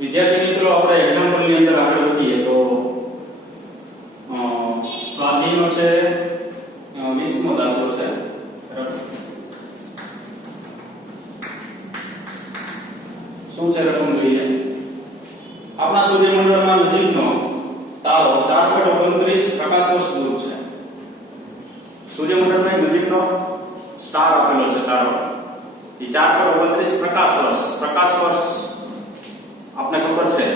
વિદ્યાર્થી મિત્રો આપણે એક્ઝામ્પલ ની અંદર આગળ વધીએ તો સ્વાધીનો છે 20મો દાખલો છે બરાબર શું છે રકમ જોઈએ આપણા સૂર્યમંડળના નજીકનો તારો 4.29 પ્રકાશ વર્ષ દૂર છે સૂર્યમંડળના નજીકનો સ્ટાર આપેલો છે તારો એ 4.29 પ્રકાશ વર્ષ आपने खबर છે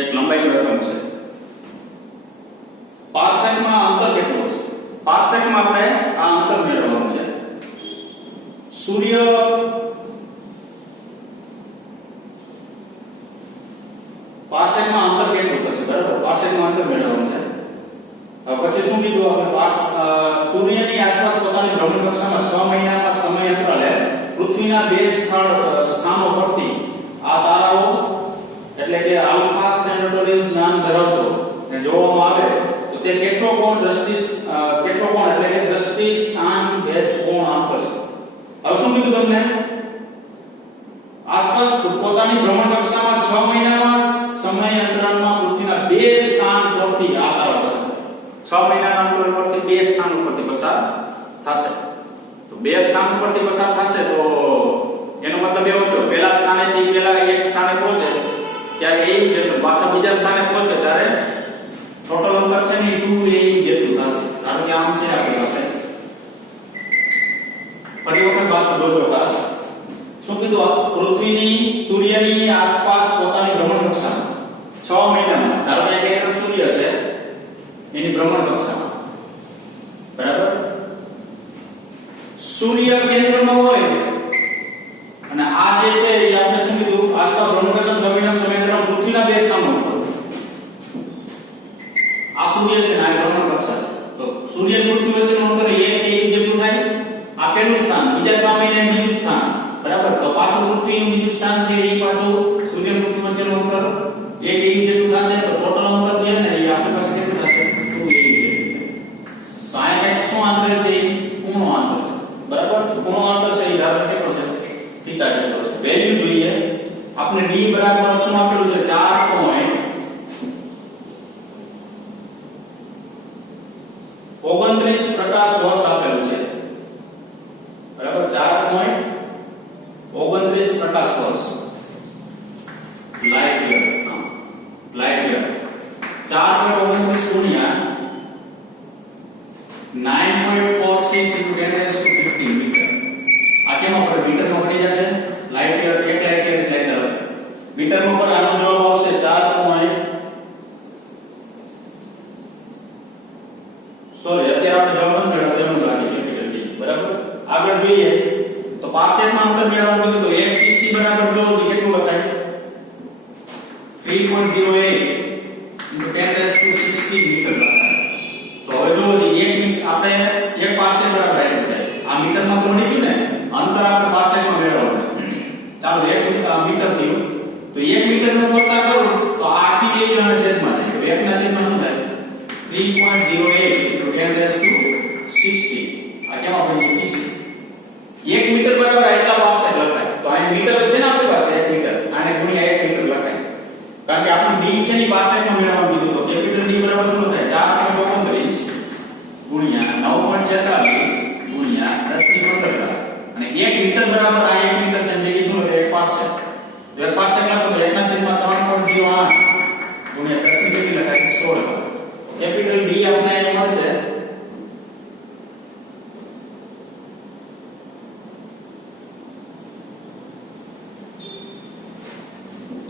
એક લંબાઈની રકમ છે પાર્સેકમાં અંતર કેટલું છે પાર્સેકમાં આપણે આ અંતર મેળવવાનું છે સૂર્ય પાર્સેકમાં અંતર કેટલું થશે બરાબર પાર્સેકમાં અંતર મેળવવાનું છે પછી શું કીધું આપણે સૂર્યની આસપાસ પોતાની ભ્રમણકક્ષામાં 6 મહિનાના સમય અંતરાલે પૃથ્વીના બે સ્થાનો પરથી આ તારાઓ એટલે કે આલ્ફા સેન્ટોરીસ નામ ધરાવતો ને જોવામાં આવે તો તે કેટલો કોણ એટલે કે દ્રષ્ટિ સ્થાન ભેદ કોણ આપશે હવે શું કીધું તમને આસપાસ પોતાની ભ્રમણકક્ષામાં 6 મહિનાના સમય અંતરાલમાં પૃથ્વીના બે સ્થાન પરથી આ તારો પસાર 6 મહિનાના અંતર પરથી બે સ્થાન ઉપરથી પસાર થશે તો બે સ્થાન ઉપરથી પસાર થશે તો એનો મતલબ એવો થયો પહેલા સ્થાનેથી પહેલા એક સ્થાને પહોંચે ત્યારે એ જેટલું પાછા બીજા સ્થાને પહોંચે ત્યારે ટોટલ અંતર છે ને 2a જેટલું થશે કારણ કે આમ છે આપણી પાસે ફરી વખત પાછું જોજો ખાસ શું કીધું પૃથ્વીની સૂર્યની આસપાસ પોતાની ભ્રમણકક્ષામાં 6 મહિનામાં ધારો કે એક સૂર્ય છે એની ભ્રમણકક્ષામાં બરાબર સૂર્ય કેન્દ્રમાં હોય અને આ જે છે એ આપણે શું કીધું આસપાસ ભ્રમણકક્ષા 6 મહિના સમય દરમિયાન પૃથ્વીના બે સ્થાનો પર આ સૂર્ય છે ને આ ભ્રમણકક્ષા છે તો સૂર્ય પૃથ્વી વચ્ચેનું અંતર 1 જેટલું થાય આ પહેલું સ્થાન બીજા 6 મહિના બીજું સ્થાન બરાબર તો પાછું પૃથ્વીનું બીજું સ્થાન છે એ પાછું સૂર્ય પૃથ્વી વચ્ચેનું અંતર 1 જેટલું થશે તો ટોટલ અંતર છે ને એ આપણી પાસે કેટલું થશે 2a તો આ એક શું આંતર છે ખૂણો આંતર છે બરાબર ખૂણો આંતર છે એ ધારો કેટલો છે થીટા જેટલો છે વેલ્યુ જોઈએ આપણે d બરાબર શું આપેલું છે 4.29 પ્રકાશ વર્ષ આપેલું છે બરાબર 4.29 પ્રકાશ વર્ષ લાઇટ યર 4.29 ગુણ્યા 9.46 into 10 raised to 15 મીટર આ કેમાં પડે મીટરમાં પડી જશે લાઇટ યર એક લાઇટ યર એટલે મીટરમાં પર આનો જવાબ આવશે 4. સોરી અત્યારે આપણે જવાબ નથી મેળવ્યો બાકી કેપિટલ D બરાબર આગળ જોઈએ તો પાર્સેકમાં અંતર મેળવવાનું કીધું તો 1 pc બરાબર જો કેટલું લખાય 3.08 into 10 raised to 16 મીટર લખાય તો હવે જો 1 મિનિટ આપણે 1 પાર્સેક બરાબર આવી જાય આ મીટરમાં તો મળી ગયું ને અંતર આપણે પાર્સેકમાં મેળવવાનું છે ચાલો 1 મીટર થયું તો 1 મીટરનો વત્તા કરું તો આ આખી એરિયાના છેદમાં થાય તો 1 ના છેદમાં શું થાય 3.08 into 10 raised to 60 આ કેમ આપણે pc 1 મીટર બરાબર એટલા પાર્સેક લખાય તો આ મીટર છે ને આપણી પાસે 1 મીટર આને ગુણ્યા 1 મીટર લખાય કારણ કે આપણે d છે ની પાર્સેકમાં મેળવવાનું કીધું તો કેપિટલ D બરાબર શું થાય 4.29 ગુણ્યા 9.46 ગુણ્યા 10 ની 15 અને 1 મીટર બરાબર આ 1 મીટર છે જે કે શું લખાય 1 પાર્સેક તો 1 પાર્સેક લખો તો 1 ના છેદમાં 3.08 ગુણ્યા 10 ની કેટલી લખાય 16 કેપિટલ D આપણે અહીં મળશે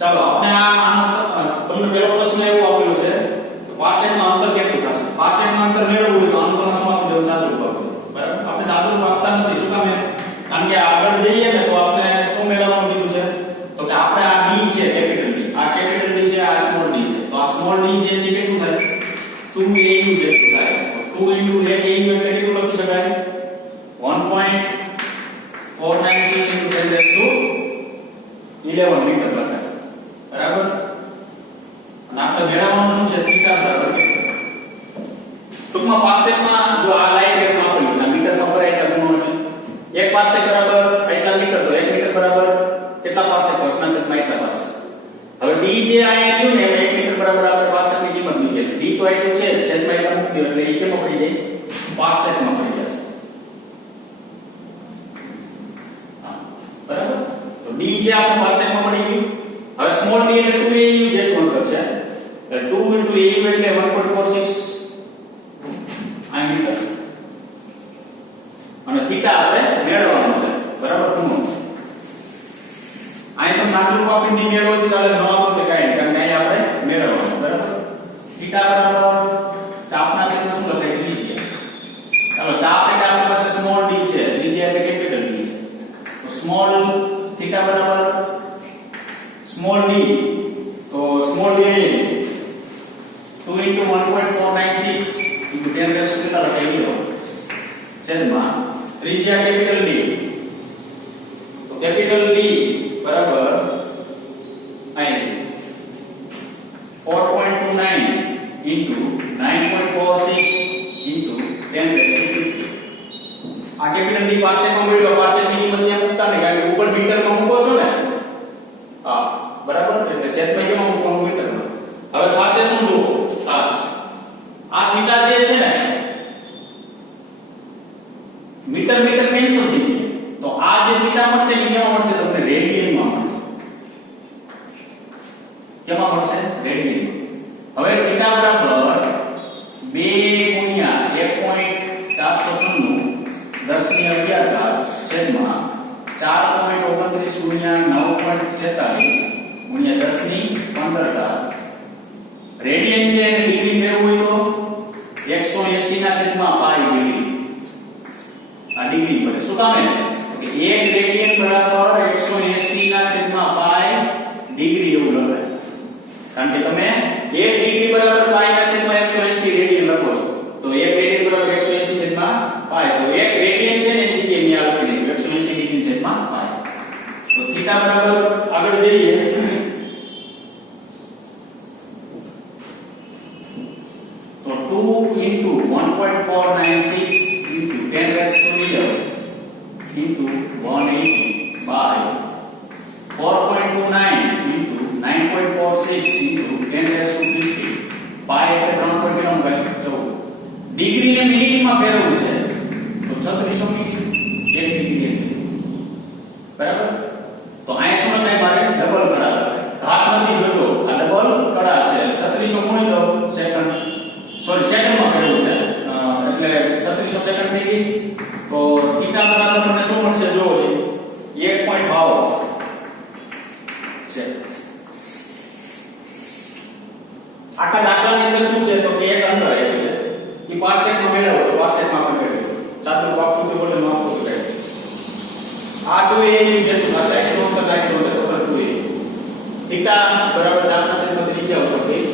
ચાલો આપણે આનો તમને પહેલો પ્રશ્ન એવો આપેલો છે તો પાર્સેકમાં અંતર કેટલું થશે પાર્સેકમાં અંતર મેળવવું હોય તો આનું તમે શું આપી દેવું સાદું રૂપ આપી બરાબર આપણે સાદું રૂપ આપતા નથી શું કામ કારણ કે આગળ જઈએ ને તો આપણે શું મેળવવાનું કીધું છે તો કે આપણે આ D છે કેપિટલ D આ કેપિટલ D છે આ સ્મોલ d છે તો આ સ્મોલ d જે છે કેટલું થાય 2au જેટલું થાય 2 into 1 au એટલે કેટલું લખી શકાય 1.496 into 10 raised to 11 મીટર લખાય બરાબર અને આપણે મેળવવાનું શું છે થીટા બરાબર ટૂંકમાં પાર્સેકમાં જો આ લાઈન યરમાં આપેલું છે મીટરમાં પર એટલા ગુણો એટલે 1 પાર્સેક બરાબર એટલા મીટર તો 1 મીટર બરાબર કેટલા પાર્સેક તો 1/8 પાર્સેક હવે d જે આ આવ્યું ને 1 મીટર બરાબર આપણે પાર્સેકની કિંમત મૂકી d તો આટલું છે છેદમાં એટલે મૂકી દો એટલે એ કેમાં પડી જાય પાર્સેકમાં પડી જશે બરાબર તો d જે આપણે પાર્સેકમાં મળી ગયું હવે સ્મોલ d એટલે 2au જેટલું અંતર છે એટલે 2 au એટલે 1.46 આ મીટર અને થીટા આપણે મેળવવાનો છે બરાબર ખૂણો અહીં પણ સાદુરૂપ આપીને મેળવો તો ચાલે ન આપો તો કાઈ નહીં કારણ કે અહીં આપણે મેળવવાનું બરાબર થીટા બરાબર ચાપના છેદમાં શું લખાય ત્રિજ્યા ચાલો ચાપ એટલે આપણી પાસે સ્મોલ d છે ત્રિજ્યા એટલે કેપિટલ d છે તો સ્મોલ થીટા બરાબર સ્મોલ d તો small d 2 into 1.496 into 10 raised to કેટલા લખાઈ ગયો છેદમાં ત્રિજ્યા કેપિટલ D તો કેપિટલ D બરાબર અહીં 4.29 into 9.46 into 10 raised to 50 આ કેપિટલ D પાર્સેકમાં મળ્યો પાર્સેકની કિંમત ત્યાં મૂકતા ને કારણ કે ઉપર મીટરમાં મૂકો છો ને હા બરાબર એટલે છેદમાં કેમાં મૂકવાનું મીટરમાં હવે થશે શું જુઓ ખાસ આ થીટા જે છે ને મીટર મીટર કેન્સલ થઈ ગયું તો આ જે થીટા મળશે એ કેમાં મળશે તમને રેડિયનમાં મળશે કેમાં મળશે રેડિયનમાં હવે થીટા બરાબર 2 ગુણ્યા 1.496 10^11 છેદમાં 4.29 ગુણ્યા 9.46 ગુણ્યા 10^15 રેડિયન છે અને ડિગ્રી મેળવવું હોય તો 180 ના છેદમાં પાઈ ડિગ્રી આ ડિગ્રી બને શું કામ કે 1 રેડિયન બરાબર 180 ના છેદમાં પાઈ ડિગ્રી એવું લખાય કારણ કે તમે 1 ડિગ્રી બરાબર પાઈ ના છેદમાં 180 રેડિયન લખો છો તો 1 રેડિયન બરાબર 180 છેદમાં પાઈ તો 1 રેડિયન છે ને એ જગ્યાએ મેં લખી દીધું 180 ડિગ્રી છેદમાં પાઈ તો થીટા બરાબર આગળ જઈએ तो 2 into 1.496 into 10 raised to 11 into 180 by 4.29 into 9.46 into 10 raised to 50 pi એટલે 3.14 ડિગ્રી ને મિનિટમાં ફેરવવું છે તો 3600 મિનિટ 1 ડિગ્રી બરાબર તો આ શું થાય મારે ડબલ કડા ઘાત નથી ઘટો આ ડબલ કડા છે 3600 ગુણી દો સેકન્ડ સોરી સેકન્ડમાં ફેરવવું છે એટલે 3600 સેકન્ડ થઈ ગઈ તો થીટા બરાબર મને શું મળશે જો 1.52 છે આખા દાખલાની અંદર શું છે તો કે એક અંતર આપ્યું છે એ પાર્સેકમાં મેળવો તો પાર્સેકમાં આપણે મેળવીએ ચાલો વાપરું તો બોલે ન આપું તો આ તો એ જેટલું થશે એટલું અંતર રાખ્યું તો કરતું એ થીટા બરાબર 4/3 ત્રિજ્યા ઉપરથી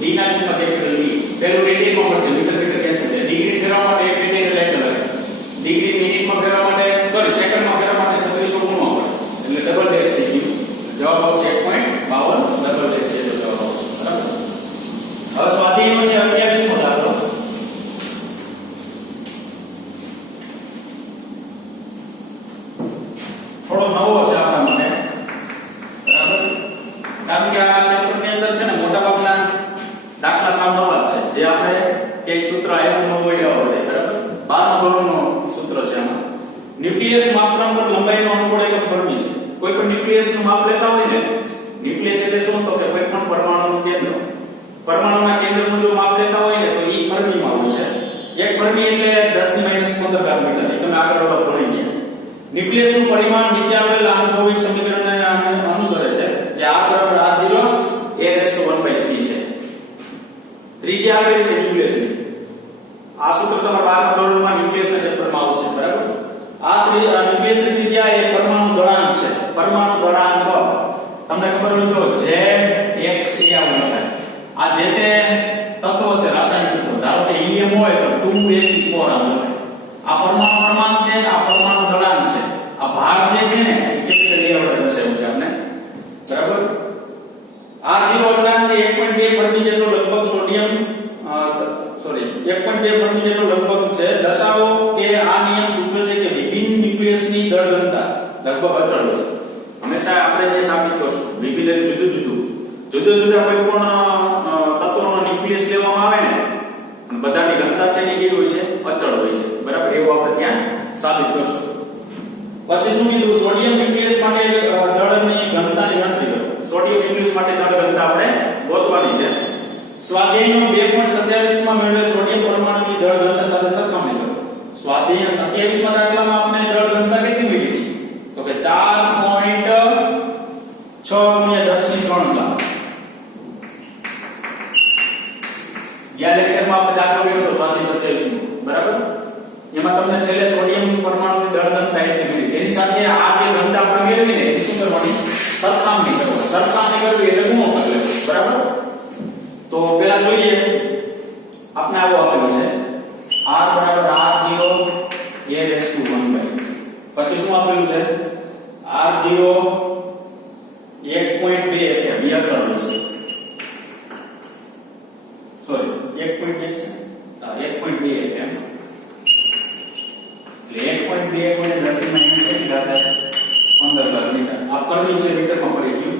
d ના છેદમાં કેપિટલ D પેલું રેડિયનમાં મળશે મીટર મીટર કેન્સલ થાય ડિગ્રી ફેરવવા માટે 1 રેડિયન એટલે લખે ડિગ્રી મિનિટમાં ફેરવવા માટે સોરી સેકન્ડમાં ફેરવવા માટે 3600 ગુણવા પડે એટલે ડબલ ડેશ થઈ ગયું જવાબ આવશે 1.52 ડબલ ડેશ જેટલો જવાબ આવશે બરાબર હવે સ્વાધ્યાયનો છે 28મો દાખલો થોડો નવો છે આપણા માટે બરાબર કારણ કે આ ચેપ્ટરની અંદર છે ને મોટા ભાગના દાખલા સાવ નવા છે જે આપણે કે સૂત્ર આવ્યું ન હોય જવા દે બરાબર 12મા ધોરણનું સૂત્ર છે આમાં ન્યુક્લિયસ માપન પર લંબાઈનો અનુકૂળ એકમ ફર્મી છે કોઈ પણ ન્યુક્લિયસનું માપ લેતા હોય ને ન્યુક્લિયસ એટલે શું તો કે કોઈ પણ પરમાણુનું કેન્દ્ર પરમાણુના કેન્દ્રનું જો માપ લેતા હોય ને તો એ ફર્મીમાં હોય છે એક ફર્મી એટલે 10⁻15 મીટર એ તમે આગળ ઓલા ભણી ગયા ન્યુક્લિયસનું પરિમાણ નીચે આપેલ આનુભવિક સમીકરણને અનુસરે છે જે r બરાબર r0 a⁻1/3 છે ત્રીજી આપેલી છે ન્યુક્લિયસની આ સૂત્ર તમારા 12મા ધોરણમાં ન્યુક્લિયસના ચેપ્ટરમાં આવશે બરાબર આ ન્યુક્લિયસની ત્રિજ્યા એ પરમાણુ દળાંક છે પરમાણુ દળાંક તમને ખબર હોય તો z x એ આવું લખાય આ જે તે તત્વો છે રાસાયણિક તત્વો ધારો કે હિલિયમ હોય તો 2He4 આવું લખાય આ પરમાણુ ક્રમાંક છે આ પરમાણુ દળાંક છે આ ભાર જે છે ને કેપિટલ A વડે દર્શાવ્યું છે આપણે બરાબર R0 અચળાંક છે 1.2 ફર્મી જેટલો લગભગ સોડિયમ સોરી 1.2 ફર્મી જેટલો લગભગ છે દર્શાવો કે આ નિયમ સૂચવે છે કે વિભિન્ન ન્યુક્લિયસની દળ ઘનતા લગભગ અચળ છે હંમેશા આપણે જે સાબિત કરશું વિભિન્ન જુદું જુદું જુદા જુદા કોઈ પણ તત્વોનો ન્યુક્લિયસ લેવામાં આવે ને બધાની ઘનતા છે ને કેવી હોય છે અચળ હોય છે બરાબર એવું આપણે ત્યાં સાબિત કરશું પછી શું કીધું સોડિયમ ન્યુક્લિયસ માટે દળની ઘનતાની ગણતરી કરો સોડિયમ ન્યુક્લિયસ માટે દળ ઘનતા આપણે ગોતવાની છે સ્વાધ્યાયનો 2.27 માં મેળવેલ સોડિયમ પરમાણુની દળ ઘનતા સાથે સરખામણી કરો સ્વાધ્યાય 27 માં દાખલામાં આપણે દળ ઘનતા કેટલી મળી હતી તો કે 4.6 × 10⁻³ ગયા લેક્ચરમાં આપણે દાખલો મેળવ્યો તો સ્વાધ્યાય 27 નો બરાબર એમાં તમને છેલ્લે સોડિયમ પરમાણુની દળ ઘનતા એટલી મળી એની સાથે આ જે ઘનતા આપણે મેળવી ને એ શું કરવાની સરખામણી કરવાની સરખામણી કરવી એટલે ગુણો કરવો બરાબર તો પહેલા જોઈએ આપણે આવો આપેલો છે r r0 a⁻1 પછી શું આપેલું છે r0 1.2 fm એ અચળ છે સોરી 1.2 છે 1.2 fm એટલે 1.2 × 10⁻³ કેટલા થાય 15 મીટર આ કર્યું છે મીટરમાં પડી ગયું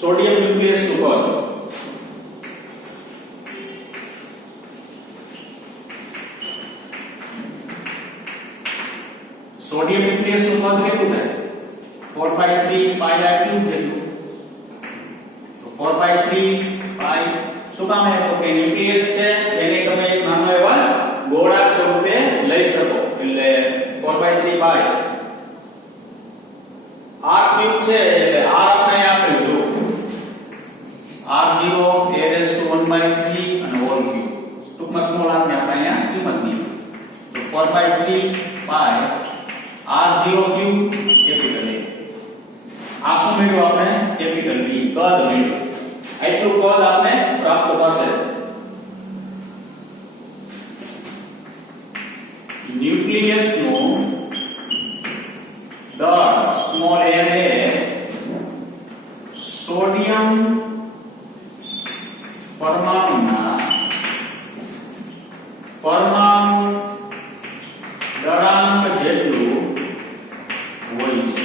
સોડિયમ ન્યુક્લિયસ નું કદ સોડિયમ ન્યુક્લિયસ નું કદ કેટલું થાય 4/3 πr³ જેટલું તો 4/3 પાઈ શું કામ હે તો કે ન્યુક્લિયસ છે એને તમે એક નાનો એવા ગોળા સ્વરૂપે લઈ શકો એટલે 4/3 પાઈ r³ છે એટલે r આપણે આપેલું જો r0 a⁻1/3 અને હોલ ક્યુબ ટૂંકમાં સ્મોલ r ને આપણે અહીંયા કિંમત દીધી તો 4/3 પાઈ r0³ કેપિટલ A આ શું મેળવ્યું આપણે કેપિટલ B કદ મેળવ્યું એટલું કદ આપણે પ્રાપ્ત થશે ન્યુક્લિયસ નું દળ સ્મોલ m એ સોડિયમ પરમાણુના પરમાણુ દળાંક જેટલું હોય છે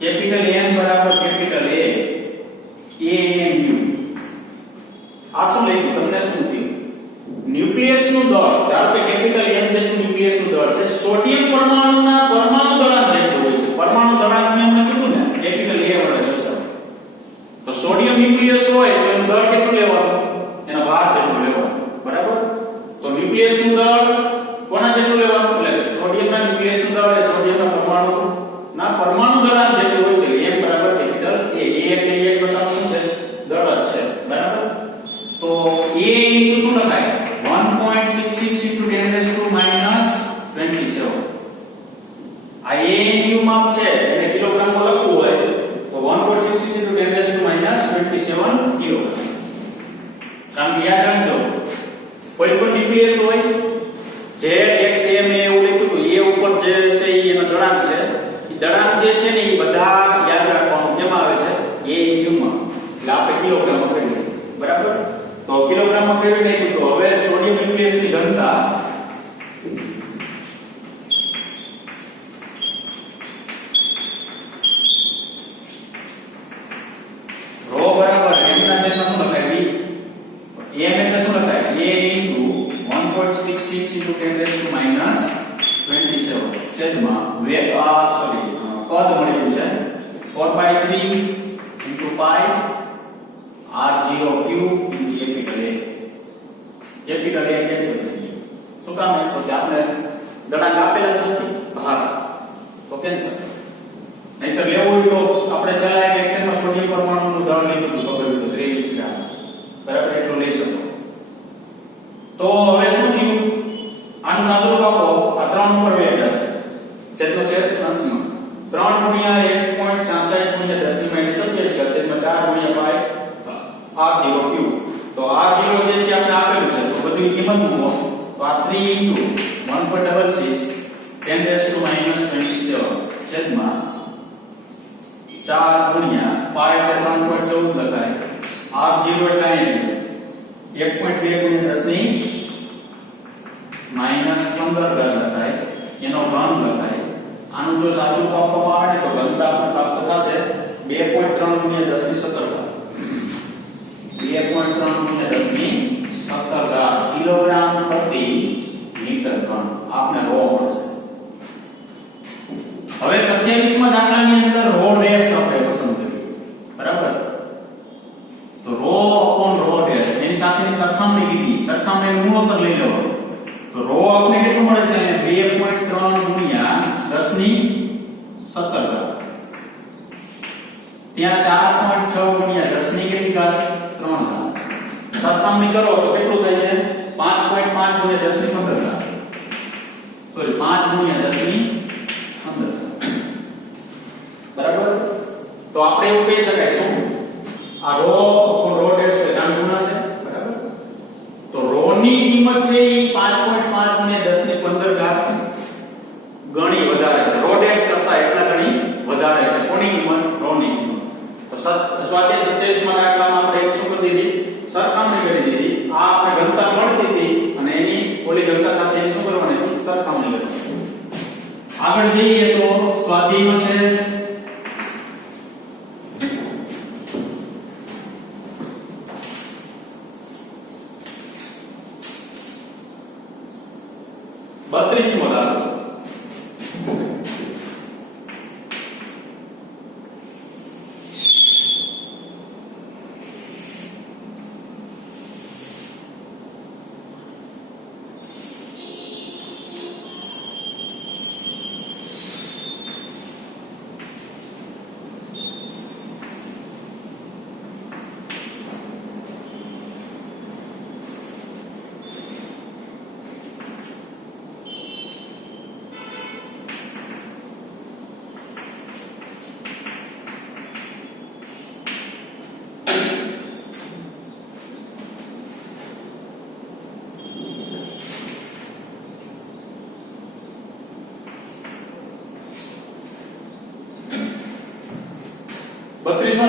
કેપિટલ N બરાબર કેપિટલ A ANU આ શું લખ્યું તમને શું થયું ન્યુક્લિયસ નું દળ ધારો કે કેપિટલ N જેટલું ન્યુક્લિયસ નું દળ છે સોડિયમ પરમાણુના પરમાણુ દળાંક જેટલું હોય છે પરમાણુ દળાંક ને આપણે કીધું ને કેપિટલ A વડે દર્શાવો તો સોડિયમ ન્યુક્લિયસ હોય તો એનું દળ કેટલું લેવાનું એના ભાર જેટલું લેવાનું બરાબર તો ન્યુક્લિયસ નું દળ કોના જેટલું લેવાનું એટલે સોડિયમના ન્યુક્લિયસ નું દળ એ સોડિયમના પરમાણુ દળાંક જેટલું હોય છે m બરાબર કેપિટલ A એટલે એક બતાવો શું છે દળ જ છે બરાબર તો A ઇન્ટુ શું લખાય 1.66 × 10⁻⁻27 આ ANU માપ છે એટલે કિલોગ્રામમાં લખવું હોય તો 1.66 × 10⁻⁻27 કિલોગ્રામ કારણ કે યાદ રાખજો કોઈ પણ ન્યુક્લિયસ હોય Z X M એ એવું લખ્યું તો A ઉપર જે છે એનો દળાંક છે એ દળાંક જે છે ને એ બધા યાદ રાખવાનું કેમાં આવે છે ANU માં એટલે આપણે કિલોગ્રામમાં ફેરવીએ બરાબર તો કિલોગ્રામમાં ફેરવી નાખ્યું તો હવે સોડિયમ ન્યુક્લિયસની ઘનતા ρ બરાબર m ના છેદમાં શું લખાય v m એટલે શું લખાય A ઇન્ટુ 1.66 × 10⁻⁻27 છેદમાં કદ મળ્યું છે 4/3 × પાઈ r0³ કેપિટલ A કેન્સલ થઈ ગયું શું કામ તો કે આપણે દળાંક આપેલા જ નથી ભાર તો કેન્સલ નહીતર લેવું હોય તો આપણે છેલ્લા એક લેક્ચરમાં સોડિયમ પરમાણુનું દળ લીધું હતું ખબર તો 23 ગ્રામ બરાબર એટલું લઈ શકો તો હવે શું થયું આનું સાદુરૂપ આપો આ 3 ઉપર વેગ જશે છેદનો છેદ અંશમાં 3 × 1.66 × 10⁻⁻27 4 × પાઈ r0³ તો r0 જે છે આપણે આપેલું છે તો બધી કિંમત મૂકો તો આ 3 × 1.66 10⁻⁻27 છેદમાં 4 × પાઈ એટલે 3.14 લખાય r0 એટલે 1.2 × 10⁻⁻15 લખાય એનો ઘન લખાય આનું જો સાદુરૂપ આપવામાં આવે તો ઘનતા પ્રાપ્ત થશે 2.3 ગુણ્યા 10 ની 17 ઘાત 2.3 ગુણ્યા 10 ની 17 ઘાત કિલોગ્રામ પ્રતિ મીટર ઘન આપને રો મળશે. હવે 27માં દાખલાની અંદર રો ડેશ આપણે પસંદ કરીએ. બરાબર? તો રો અપોન રો ડેશ એની સાથેની સરખામણી કીધી. સરખામણીનું ગુણોત્તર લઈ લેવાનો. તો રો આપણે કેટલું મળે છે? 2.3 ગુણ્યા 10 ની 17 ઘાત. ત્યાં 4.6 ગુણ્યા 10 ની કેટલી ઘાત? 3 ઘાત. સરખામણી કરો તો કેટલું થાય છે? 5.5 ગુણ્યા 10 ની 15 ઘાત. સોરી 5 ગુણ્યા 10 ની 15 ઘાત. બરાબર? તો આપણે એવું કહી શકાય શું? આ રો અપોન રો ડેશ છે જાણ ગુણા છે. બરાબર? તો રો ની કિંમત છે એ 5.5 ગુણ્યા 10 ની 15 ઘાત ગણી વધારે છે. રો ડેશ કરતા એટલા ગણી વધારે છે. કોની કિંમત? રો ની કિંમત. તો સ્વાધ્યાય 27માં દાખલામાં આપણે એક શું કરી દીધી? સરખામણી કરી દીધી. આ આપણે ઘનતા મળતી હતી અને એની ઓલી ઘનતા સાથે એની શું કરવાની હતી? સરખામણી કરવાની. આગળ જઈએ તો સ્વાધ્યાયમાં છે 32મો દાખલો.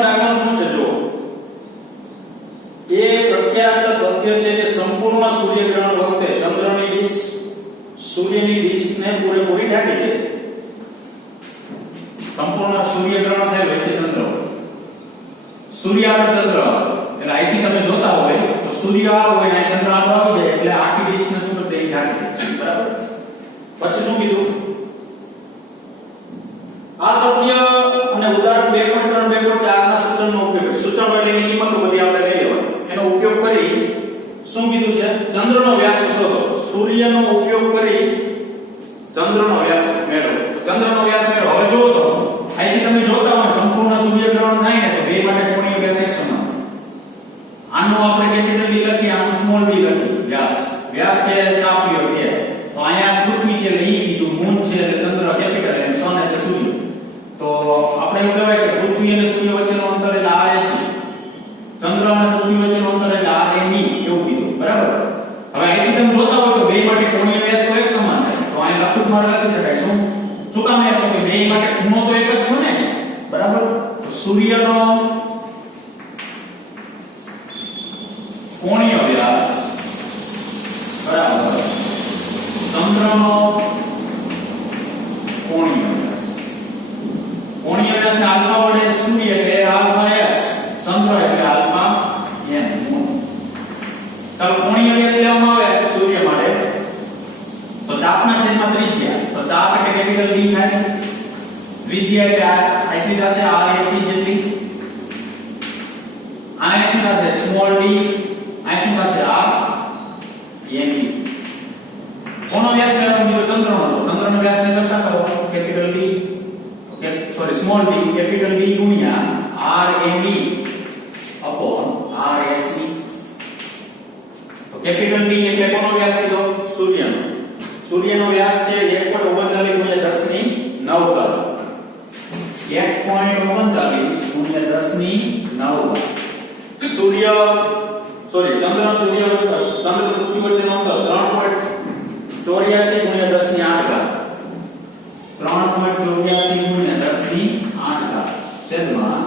દાખલાનું શું છે? જો એ પ્રખ્યાત તથ્ય છે કે સંપૂર્ણ સૂર્યગ્રહણ વખતે ચંદ્રની ડિસ્ક સૂર્યની ડિસ્કને પૂરેપૂરી ઢાંકી દે છે. સંપૂર્ણ સૂર્યગ્રહણ થાય વચ્ચે ચંદ્ર સૂર્ય અને ચંદ્ર એટલે અહીંથી તમે જોતા હોય તો સૂર્ય હોય અને ચંદ્ર આડો આવી જાય એટલે આખી ડિસ્કને શું કરી દે? ઢાંકી દે છે. બરાબર? પછી શું કીધું? આ તથ્ય અને ઉદાહરણ 2.3 2.4 ના સૂચનનો ઉપયોગ સૂચન એટલે એની કિંમતો બધી આપણે લઈ લેવાની. એનો ઉપયોગ કરી શું કીધું છે? ચંદ્રનો વ્યાસ શોધો. સૂર્યનો ઉપયોગ કરી ચંદ્રનો વ્યાસ મેળવો. ચંદ્રનો વ્યાસ મેળવો. હવે જો તો અહીંથી તમે જોતા હોય સંપૂર્ણ સૂર્યગ્રહણ થાય ને તો બે માટે કોણીય વ્યાસ એક સમાન. આનો આપણે કેપિટલ ડી લખીએ, આનું સ્મોલ ડી લખીએ. વ્યાસ કે ચાપ લ્યો કે તો અહીંયા પૃથ્વી છે એટલે ઈ કીધું, મૂન છે એટલે ચંદ્ર કેપિટલ એમ, સન એટલે સૂર્ય. તો આપણે એવું કહેવાય કે પૃથ્વી અને સૂર્ય વચ્ચેનું અંતર એટલે RSC, ચંદ્ર અને પૃથ્વી વચ્ચેનું અંતર એટલે RME એવું કીધું. બરાબર? હવે અહીંથી તમે જોતા હોય તો બે માટે કોણીય વ્યાસ તો એક સમાન થાય. તો અહીં લખું મારે લખી શકાય શું કામ એમ કે બે માટે ખૂણો તો એક જ થયો ને. બરાબર? તો સૂર્યનો કોણીય વ્યાસ બરાબર ચંદ્રનો કોણીય વ્યાસ. કોણીય વ્યાસ ને આલ્ફા વડે સૂર્ય એટલે આલ્ફા s, ચંદ્ર એટલે આલ્ફા n. ચાલો કોણીય વ્યાસ લેવામાં આવે સૂર્ય માટે તો ચાપના છેદમાં ત્રિજ્યા. તો ચાપ એટલે કેપિટલ D થાય. ત્રિજ્યા એટલે આટલી થશે RAC જેટલી. આ શું થશે? Small d. આ શું થશે? RME. કોનો વ્યાસ લેવાનો? ચંદ્રનો. ચંદ્રનો વ્યાસ ને કરતા કરો capital D sorry small d capital D ગુણ્યા RME અપોન RAC. તો કેપિટલ D એટલે કોનો વ્યાસ કીધો? સૂર્યનો. સૂર્યનો વ્યાસ છે 1.39 ગુણ્યા 10 ની 9 ઘાત. 1.39 ગુણ્યા 10 ની 9 ઘાત. સૂર્ય સોરી ચંદ્ર સૂર્ય ચંદ્ર પૃથ્વી વચ્ચેનું અંતર 3.84 ગુણ્યા 10 ની 8 ઘાત. 3.84 ગુણ્યા 10 ની 8 ઘાત છેદમાં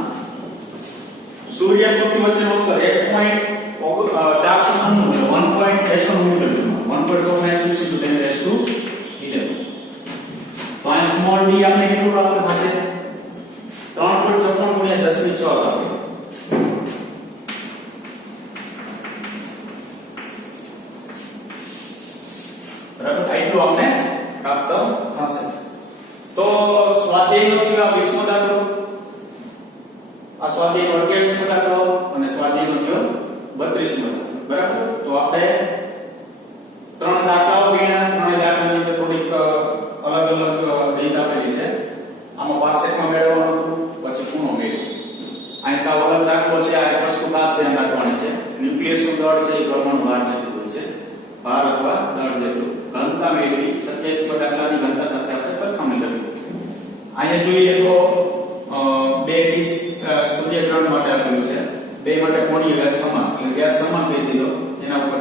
સૂર્ય પૃથ્વી વચ્ચેનું અંતર 1.496 મીટર. 1.496 into 10⁻11. તો આ સ્મોલ d આપણે કેટલું પ્રાપ્ત થશે? 3.56 ગુણ્યા મળશે. તો સ્વાધ્યાયનો થયો આ 20મો દાખલો, આ સ્વાધ્યાયનો 28મો દાખલો અને સ્વાધ્યાયનો થયો 32મો દાખલો. બરાબર. તો આપણે 3 દાખલાઓ ગણ્યા. 3 દાખલાની અંદર થોડીક અલગ અલગ રીત આપેલી છે. આમાં પાર્સેકમાં મેળવવાનું હતું, પછી ખૂણો મેળવ્યો. અહીં સાવ અલગ દાખલો છે. આ વસ્તુ ખાસ ધ્યાન રાખવાની છે. ન્યુક્લિયસનું દળ છે એ પરમાણુ ભાર જેટલું હોય છે, ભાર અથવા દળ જેટલું. ઘનતા મેળવી 27 દાખલાની ઘનતા સાથે આપણે સરખામણી કરવી. અહીંયા જોઈએ તો બે ડીશ સૂર્યગ્રહણ માટે આપેલું છે. બે માટે કોણીય વ્યાસ સમાન, એટલે વ્યાસ સમાન કહી દીધો. એના ઉપર